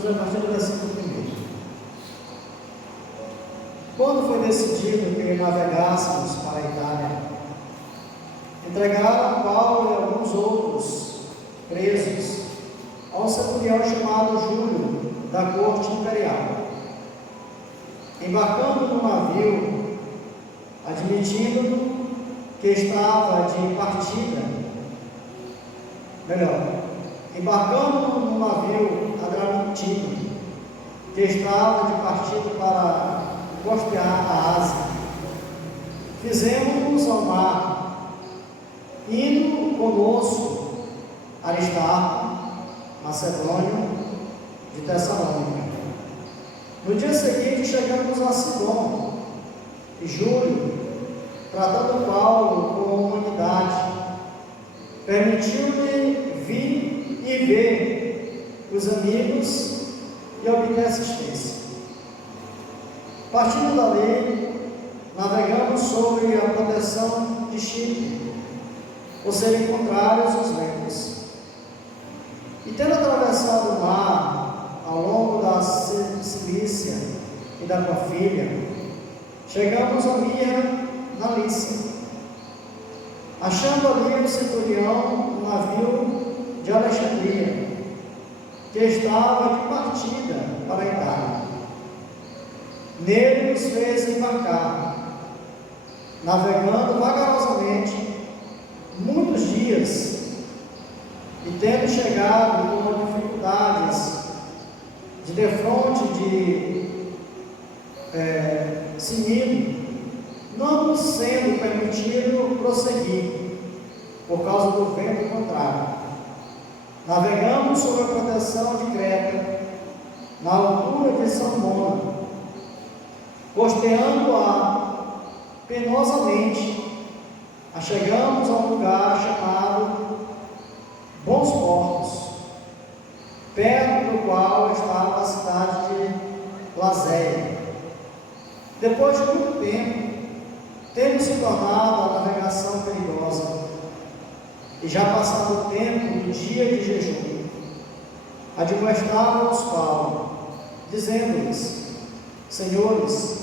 vamos ler a partir do versículo 1. Quando foi decidido que navegássemos para a Itália, entregaram Paulo e alguns outros presos a um centurião chamado Júlio, da corte imperial. Embarcando no navio, admitindo que estava de partida, embarcando no navio admitindo que estava de partida para costear a Ásia, fizemos-nos ao mar, indo conosco Aristarco, macedônio, de Tessalônica. No dia seguinte chegamos a Sidom, e Júlio, tratando Paulo com humanidade, permitiu-lhe vir e ver os amigos e obter assistência. Partindo dali, navegamos sobre a proteção de Chipre, por serem contrários os ventos. E tendo atravessado o mar ao longo da Cilícia e da Pafília, chegamos a Mira, na Lícia. Achando ali o centurião, um navio de Alexandria, que estava de partida para a Itália. Nele nos fez embarcar, navegando vagarosamente muitos dias, e tendo chegado com dificuldades de defronte de Cimino, não nos sendo permitido prosseguir, por causa do vento contrário. Navegamos sob a proteção de Creta, na altura de Salmona, costeando-a penosamente, chegamos a um lugar chamado Bons Portos, perto do qual estava a cidade de Lazéia. Depois de muito tempo, tendo se tornado a navegação perigosa, e já passado o tempo do dia de jejum, admoestavam-nos Paulo, dizendo-lhes: Senhores,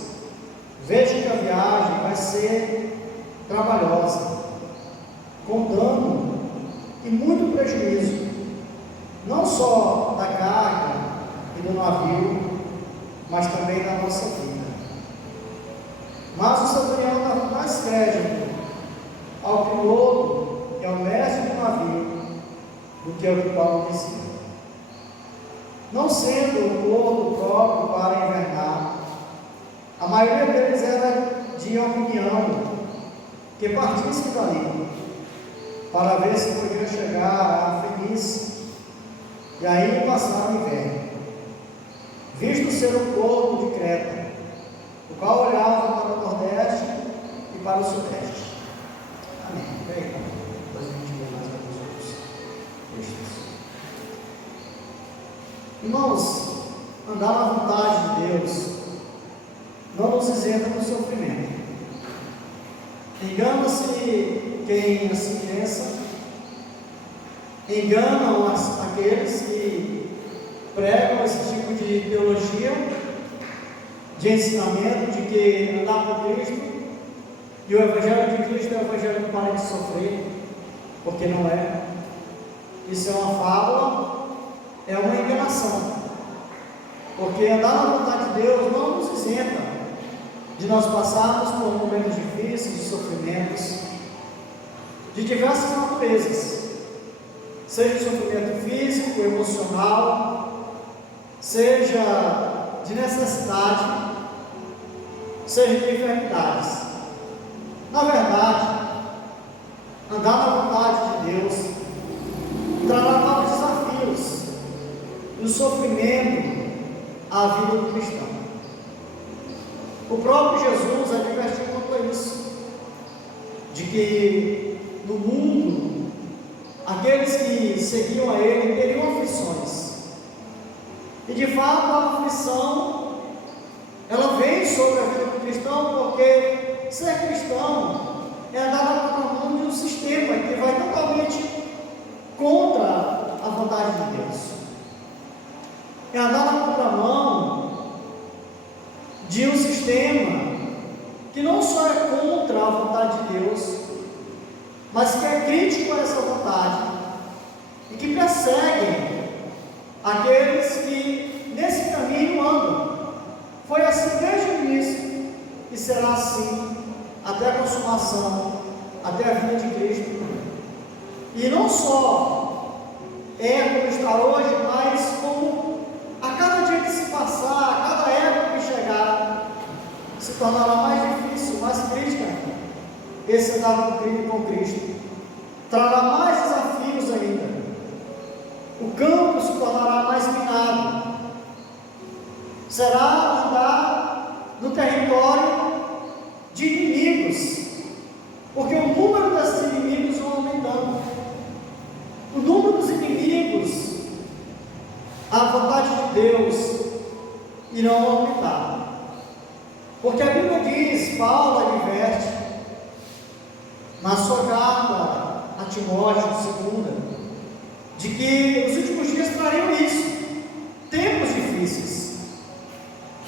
vejam que a viagem vai ser trabalhosa, com dano e muito prejuízo, não só da carga e do navio, mas também da nossa vida. Mas o centurião dava mais crédito ao piloto e ao mestre do navio do que ao que Paulo dizia. Não sendo o porto próprio para invernar, a maioria deles era de opinião que partissem dali, para ver se podiam chegar a Fenícia e aí passar o inverno, visto ser o porto de Creta, o qual olhava para o nordeste e para o sudeste. Amém. Bem, depois a gente vê mais alguns outros textos. Irmãos, andar na vontade de Deus não nos isenta do sofrimento. Engana-se quem assim pensa, enganam aqueles que pregam esse tipo de teologia, de ensinamento de que andar com Cristo e o Evangelho de Cristo é o Evangelho que para de sofrer, porque não é. Isso é uma fábula, é uma enganação, porque andar na vontade de Deus não nos isenta de nós passarmos por momentos difíceis, de sofrimentos, de diversas naturezas, seja sofrimento físico, emocional, seja de necessidade, seja de enfermidades. Na verdade, andar na vontade de Deus trará novos desafios e o sofrimento à vida do cristão. O próprio Jesus advertiu quanto a isso, de que no mundo aqueles que seguiam a Ele teriam aflições, e de fato a aflição ela vem sobre a vida do cristão, porque ser cristão é andar na contramão de um sistema que vai totalmente contra a vontade de Deus. é andar na contramão de um sistema que não só é contra a vontade de Deus, mas que é crítico a essa vontade e que perseguem aqueles que nesse caminho andam. Foi assim desde o início e será assim até a consumação, até a vinda de Cristo. E não só é como está hoje, mas como a cada dia que se passar, a cada época que chegar, se tornará mais difícil, mais crítica esse andar com Cristo. Trará mais desafios ainda. O campo se tornará mais minado. Será andar no território de inimigos, porque o número desses inimigos vão aumentando. O número dos inimigos, a vontade de Deus, irão aumentar. Porque a Bíblia diz, Paulo adverte, na sua carta a Timóteo, segunda, de que os últimos dias trariam isso, tempos difíceis,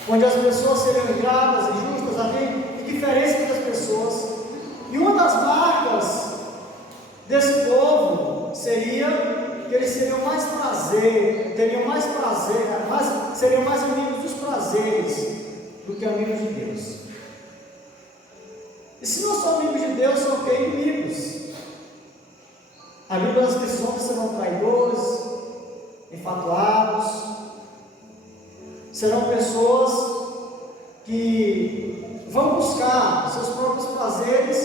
onde as pessoas seriam ingratas, injustas, havia indiferença entre as pessoas, e uma das marcas desse povo seria que eles seriam mais prazer, teriam mais prazer, seriam mais amigos dos prazeres do que amigos de Deus. E se não são amigos de Deus, são o que? Inimigos. A Bíblia diz que esses homens serão traidores, enfatuados, serão pessoas que vão buscar seus próprios prazeres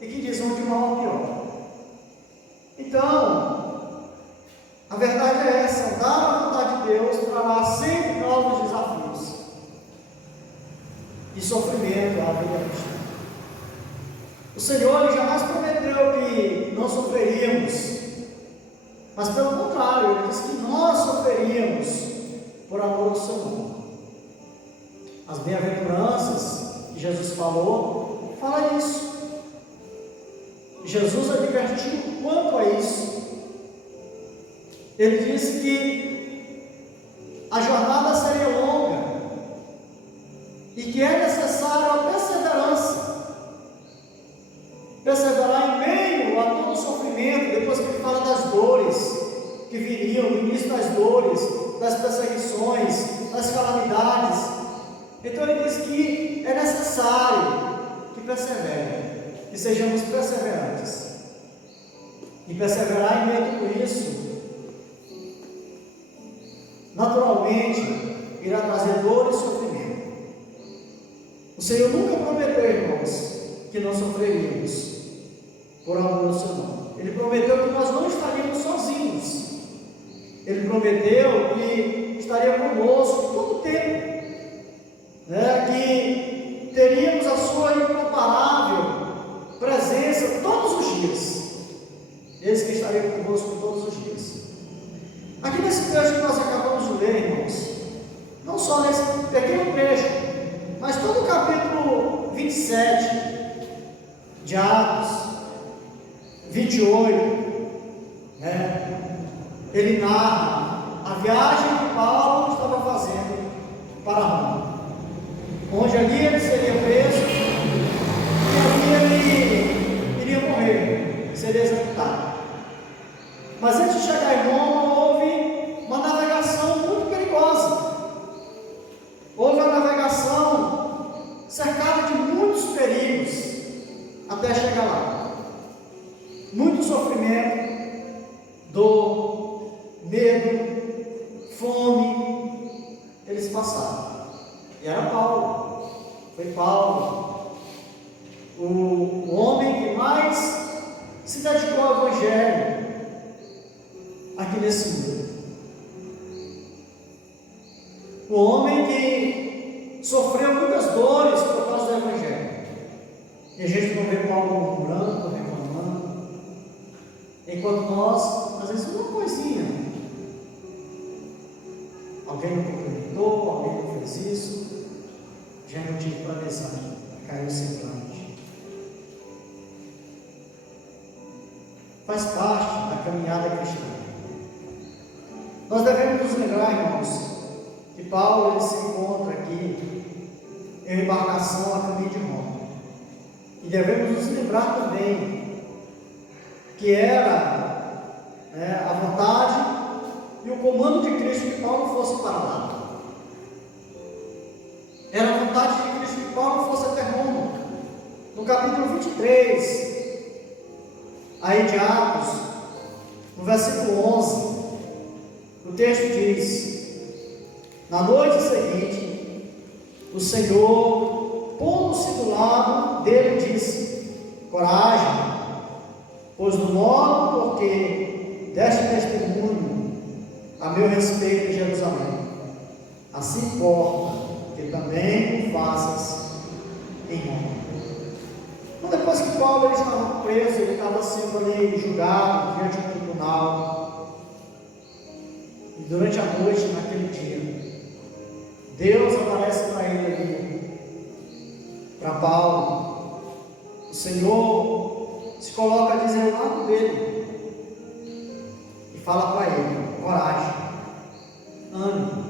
e que dizem de mal ao pior. Então, a verdade é essa: andar na vontade de Deus trará sempre novos desafios e sofrimento à vida cristã. O Senhor jamais prometeu que não sofreríamos, mas pelo contrário, Ele disse que nós sofreríamos por amor do seu nome. As bem-aventuranças que Jesus falou, fala isso. Jesus advertiu quanto a isso. Ele disse que a jornada seria longa e que é necessário a perseverança. Perseverar em meio a todo o sofrimento, depois que ele fala das dores que viriam, no início das dores, das perseguições, das calamidades. Então ele diz que é necessário que persevere, que sejamos perseverantes. E perseverar em meio a tudo isso, naturalmente, irá trazer dor e sofrimento. O Senhor nunca prometeu, irmãos, que não sofreríamos por amor ao seu nome. Ele prometeu que nós não estaríamos sozinhos. Ele prometeu que estaria conosco todo o tempo, que teríamos a sua incomparável presença todos os dias. Eles que estariam conosco todos os dias. Aqui nesse trecho que nós acabamos de ler, irmãos, não só nesse pequeno trecho, mas todo o capítulo 27 de Atos, 28, ele narra a viagem que Paulo estava fazendo para Roma, onde ali ele seria preso e ali ele iria morrer, seria executado. Mas antes de chegar em Roma, houve uma navegação muito perigosa. Houve uma navegação cercada de muitos perigos até chegar lá. Muito sofrimento, dor, medo, fome, eles passaram. E era Paulo, foi Paulo, o homem que mais se dedicou ao Evangelho aqui nesse mundo. O homem que sofreu muitas dores por causa do Evangelho. E a gente não vê Paulo murmurando, reclamando, enquanto nós, às vezes, uma coisinha, alguém não cumprimentou, alguém não fez isso, já é motivo para mensagem, caiu semblante. Faz parte da caminhada cristã. Nós devemos nos lembrar, irmãos, em embarcação a caminho de Roma. E devemos nos lembrar também que era a vontade e o comando de Cristo que Paulo fosse para lá. Era a vontade de Cristo que Paulo fosse até Roma. No capítulo 23, aí de Atos, no versículo 11, o texto diz: na noite seguinte, o Senhor, pondo-se do lado dele, disse: coragem, pois do modo porque deste testemunho a meu respeito em Jerusalém, assim importa que também o faças em Roma. Então, depois que Paulo estava preso, ele estava sendo ali julgado diante do tribunal, e durante a noite, naquele dia, Deus aparece para ele ali, para Paulo. O Senhor se coloca a dizer ao lado dele e fala para ele: coragem, ânimo,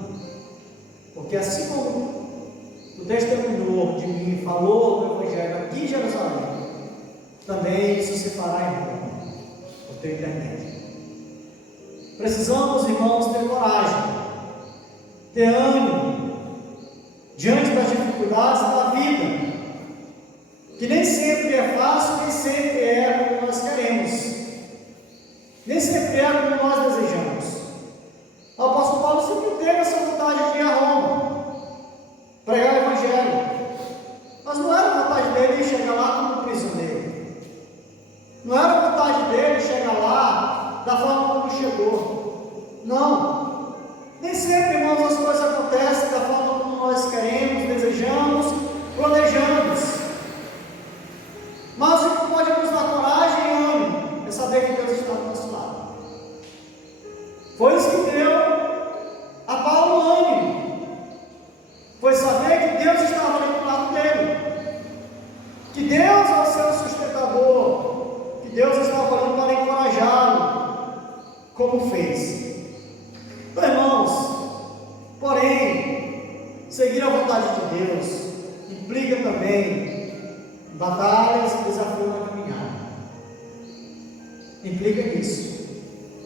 porque assim como o testemunhou de mim, falou do Evangelho aqui em Jerusalém, também isso se fará em Roma, por teu intermédio. Precisamos, irmãos, ter coragem, ter ânimo diante das dificuldades da vida, que nem sempre é fácil, nem sempre é como nós queremos, nem sempre é como nós desejamos. O apóstolo Paulo sempre teve essa vontade de ir a Roma, pregar o Evangelho, mas não era vontade dele chegar lá como prisioneiro, não era vontade dele chegar lá da forma como chegou. Não, nem sempre, irmãos, as coisas acontecem da forma como nós queremos, desejamos, planejamos, mas o que pode nos dar coragem e ânimo é saber que Deus está do nosso lado. Foi isso que deu a Paulo ânimo, foi saber que Deus estava ali do lado dele, que Deus é o seu sustentador, que Deus estava ali para encorajá-lo, como fez. Então, irmãos, porém, seguir a vontade de Deus implica também batalhas e desafios na caminhada, implica isso,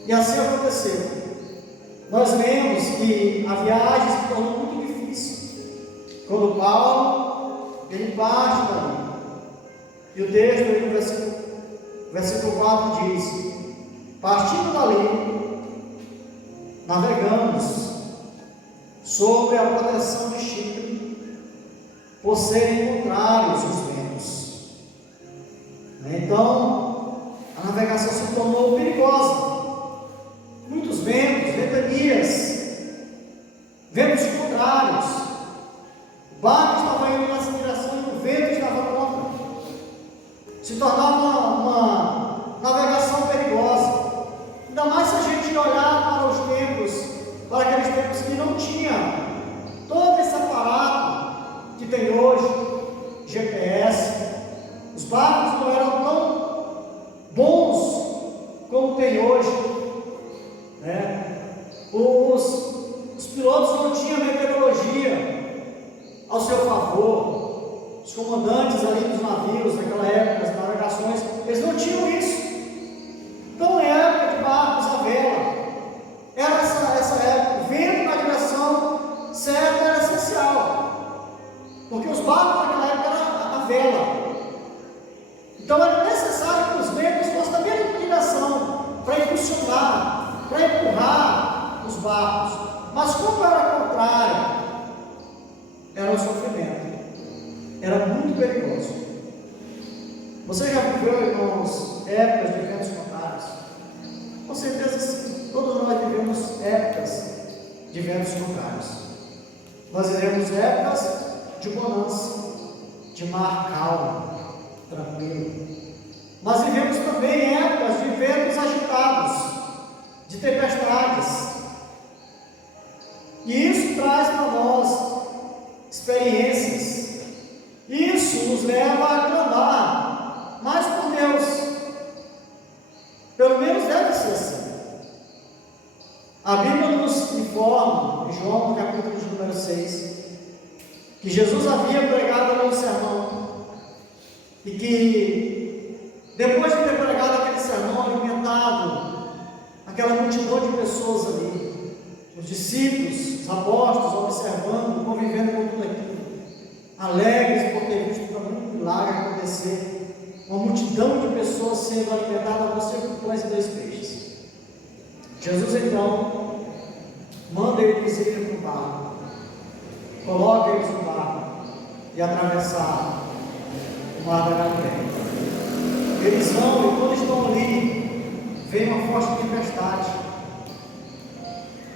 e assim aconteceu. Nós lemos que a viagem se tornou muito difícil quando Paulo ele parte dali, e o texto aí no versículo 4 diz: partindo dali, navegamos sobre a proteção de Chipre, por serem contrários os ventos. Então, a navegação se tornou perigosa. Muitos ventos, ventanias, ventos contrários. O barco estava indo nessa direção e o vento estava contra. Se tornava uma navegação perigosa. Ainda mais se a gente olhar para os tempos, para aqueles tempos que não tinha todo esse aparato que tem hoje, GPS. Os barcos não eram tão bons como tem hoje, Os pilotos não tinham meteorologia ao seu favor. Os comandantes ali dos navios naquela época, as navegações, eles não tinham isso. Então, na época de barcos a vela, era essa época, o vento na direção certa era essencial, porque os barcos naquela época eram a vela. Então era necessário que os ventos fossem na mesma direção para impulsionar, para empurrar os barcos. Mas como era contrário, era um sofrimento, era muito perigoso. Você já viveu, irmãos, épocas de ventos contrários? Com certeza sim, todos nós vivemos épocas de ventos contrários. Nós vivemos épocas de bonança, de mar calmo, tranquilo. Mas vivemos também épocas de ventos agitados, de tempestades. E isso traz para nós experiências. Isso nos leva a clamar mais por Deus. Pelo menos deve ser assim. A Bíblia nos informa, em João, no capítulo de número 6, que Jesus havia pregado ali um sermão, e que depois de ter pregado aquele sermão, alimentado aquela multidão de pessoas ali, os discípulos, os apóstolos, observando, convivendo com tudo aquilo, alegres por ter visto um milagre acontecer, uma multidão de pessoas sendo alimentadas com 5 pães e 2 peixes. Jesus então manda eles irem para o barco, coloca eles no barco e atravessar o mar da Galileia. Eles vão, e quando estão ali, vem uma forte tempestade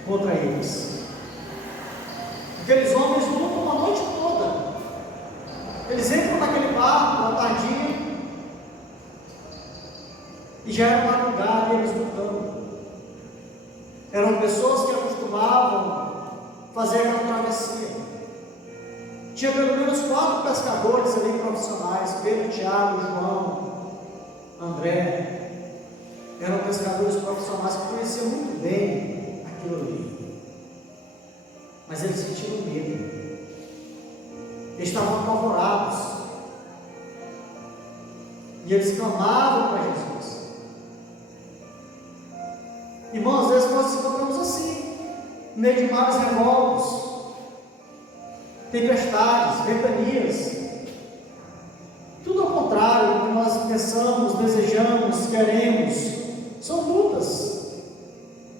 contra eles. Aqueles homens lutam uma noite toda. Eles entram naquele barco, uma tardinha, e já era madrugada e eles lutando. Eram pessoas que acostumavam fazer aquela travessia. Tinha pelo menos 4 pescadores ali profissionais: Pedro, Tiago, João, André. Eram pescadores profissionais que conheciam muito bem aquilo ali. Mas eles sentiram medo. Eles estavam apavorados. E eles clamavam para Jesus. Irmãos, às vezes nós nos encontramos assim, no meio de mares revoltos, tempestades, ventanias. Tudo ao contrário do que nós pensamos, desejamos, queremos. São lutas.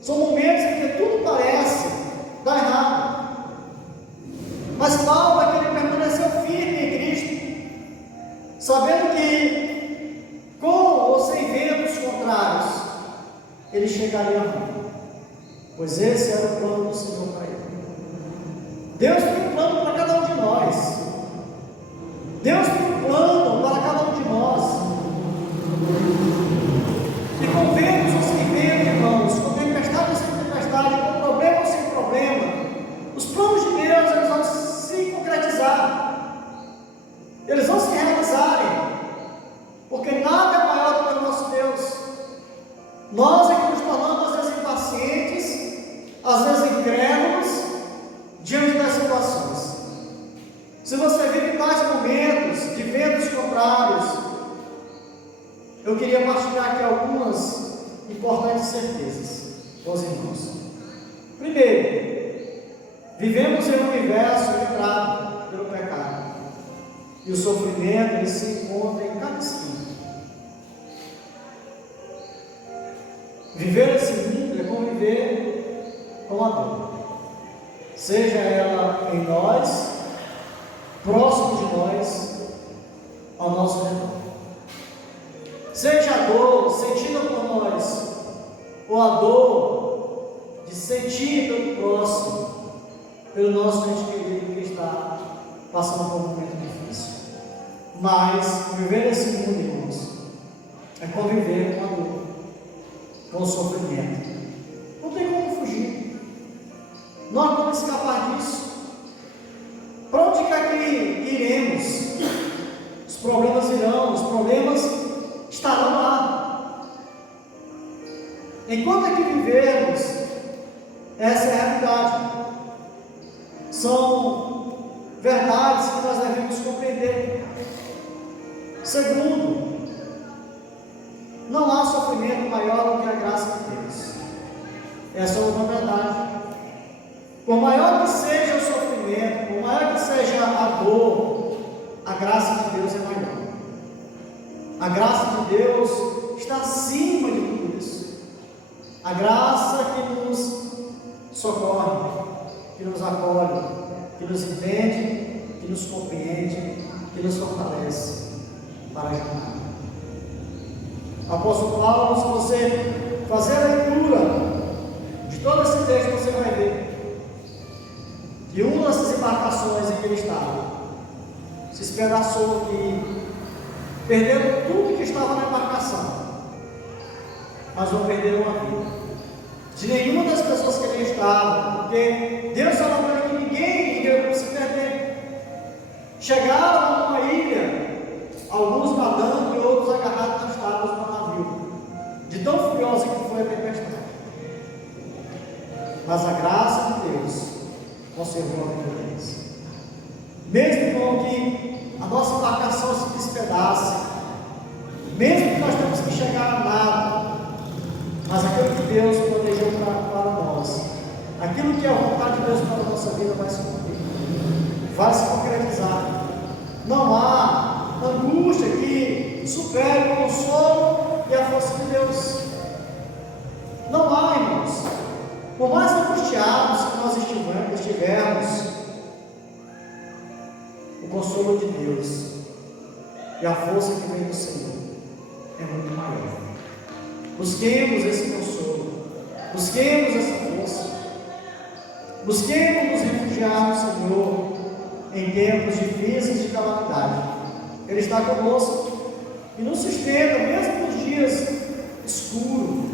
São momentos em que tudo parece dar errado. Mas Paulo é que ele permaneceu firme em Cristo, sabendo que, com ou sem ventos contrários, ele chegaria a Roma, pois esse era o plano do Senhor para ele. Deus tem um plano para cada um de nós. Deus tem um plano para cada um de nós. E com ventos ou sem vento, irmãos, com tempestade ou sem tempestade, com problema ou sem problema, os planos de Deus, eles vão se concretizar. Eles vão se realizarem. Porque nada é maior do que o nosso Deus. Nós é que nos tornamos às vezes impacientes, às vezes incrédulos, diante das situações. Se você vive tais momentos de ventos contrários, eu queria partilhar aqui algumas importantes certezas com os irmãos. Primeiro, vivemos em um universo entrado pelo pecado, e o sofrimento ele se encontra em cada esquina. Viver esse mundo é conviver com a dor, seja ela em nós, próximo de nós, ao nosso redor. Seja a dor sentida por nós, ou a dor de sentir pelo próximo, pelo nosso ente querido que está passando por um momento difícil. Mas viver esse mundo, irmãos, é conviver com a dor, com o sofrimento. Não tem como fugir. Não há como escapar disso. Para onde é que iremos? Os problemas virão, os problemas estarão lá. Enquanto aqui vivermos, essa é a realidade. São verdades que nós devemos compreender. Segundo, não há sofrimento maior do que a graça de Deus. Essa é uma verdade. Por maior que seja o sofrimento, por maior que seja a dor, a graça de Deus é maior. A graça de Deus está acima de tudo isso. A graça que nos socorre, que nos acolhe, que nos entende, que nos compreende, que nos fortalece para a jornada. Apóstolo Paulo, se você fazer a leitura de todo esse texto, você vai ver que uma dessas embarcações em que ele estava se espedaçou aqui, perderam tudo que estava na embarcação, mas não perderam a vida de nenhuma das pessoas que ali estavam, porque Deus falou para que ninguém iria se perder. Chegaram numa ilha, alguns nadando e outros agarrados nas tábuas do navio, de tão furiosa que foi a tempestade. Mas a graça de Deus conservou a vida deles. mesmo, irmão, que a nossa embarcação se despedace, mesmo que nós temos que chegar a nada, mas aquilo que Deus planejou para nós, aquilo que é a vontade de Deus para a nossa vida vai se cumprir, vai se concretizar. Não há angústia que supere o consolo e a força de Deus. Não há, irmãos. Por mais angustiados que nós estivermos, o consolo de Deus e a força que vem do Senhor é muito maior. Busquemos esse consolo, busquemos essa força, busquemos nos refugiar no Senhor em tempos difíceis de calamidade. Ele está conosco e nos sustenta, mesmo nos dias escuros,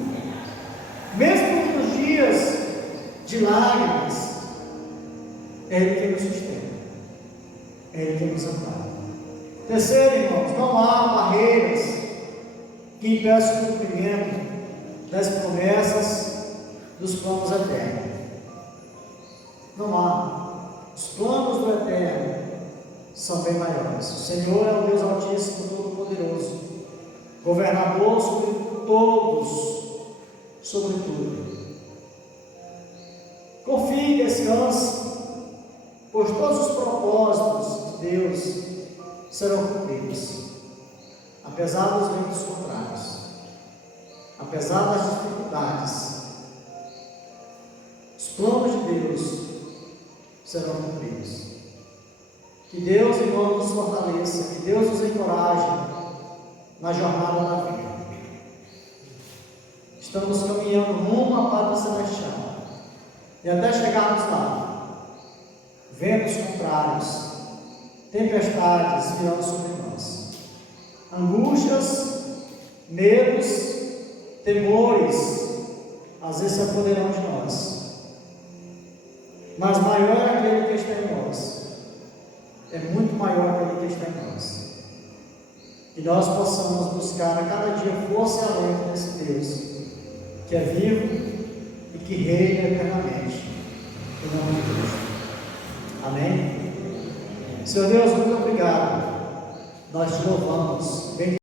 mesmo nos dias de lágrimas. É Ele quem nos sustenta, é Ele quem nos ampara. Terceiro, irmãos, não há barreiras que impeçam o cumprimento das promessas dos planos eternos. Não há. Os planos do Eterno são bem maiores. O Senhor é o Deus Altíssimo, Todo-Poderoso, governador sobre todos, sobre tudo. Confie e descanse, pois todos os propósitos de Deus serão cumpridos, apesar dos ventos contrários, apesar das dificuldades. Os planos de Deus serão cumpridos. Que Deus, irmão, nos fortaleça, que Deus nos encoraje na jornada da vida. Estamos caminhando rumo à pátria celestial, e até chegarmos lá, ventos contrários, tempestades virão sobre nós, angústias, medos, temores, às vezes se apoderam de nós. Mas maior é aquele que está em nós, é muito maior aquele que está em nós. Que nós possamos buscar a cada dia força e alento nesse Deus, que é vivo e que reina eternamente, em nome de Cristo. Amém? Senhor Deus, muito obrigado. Nós te louvamos.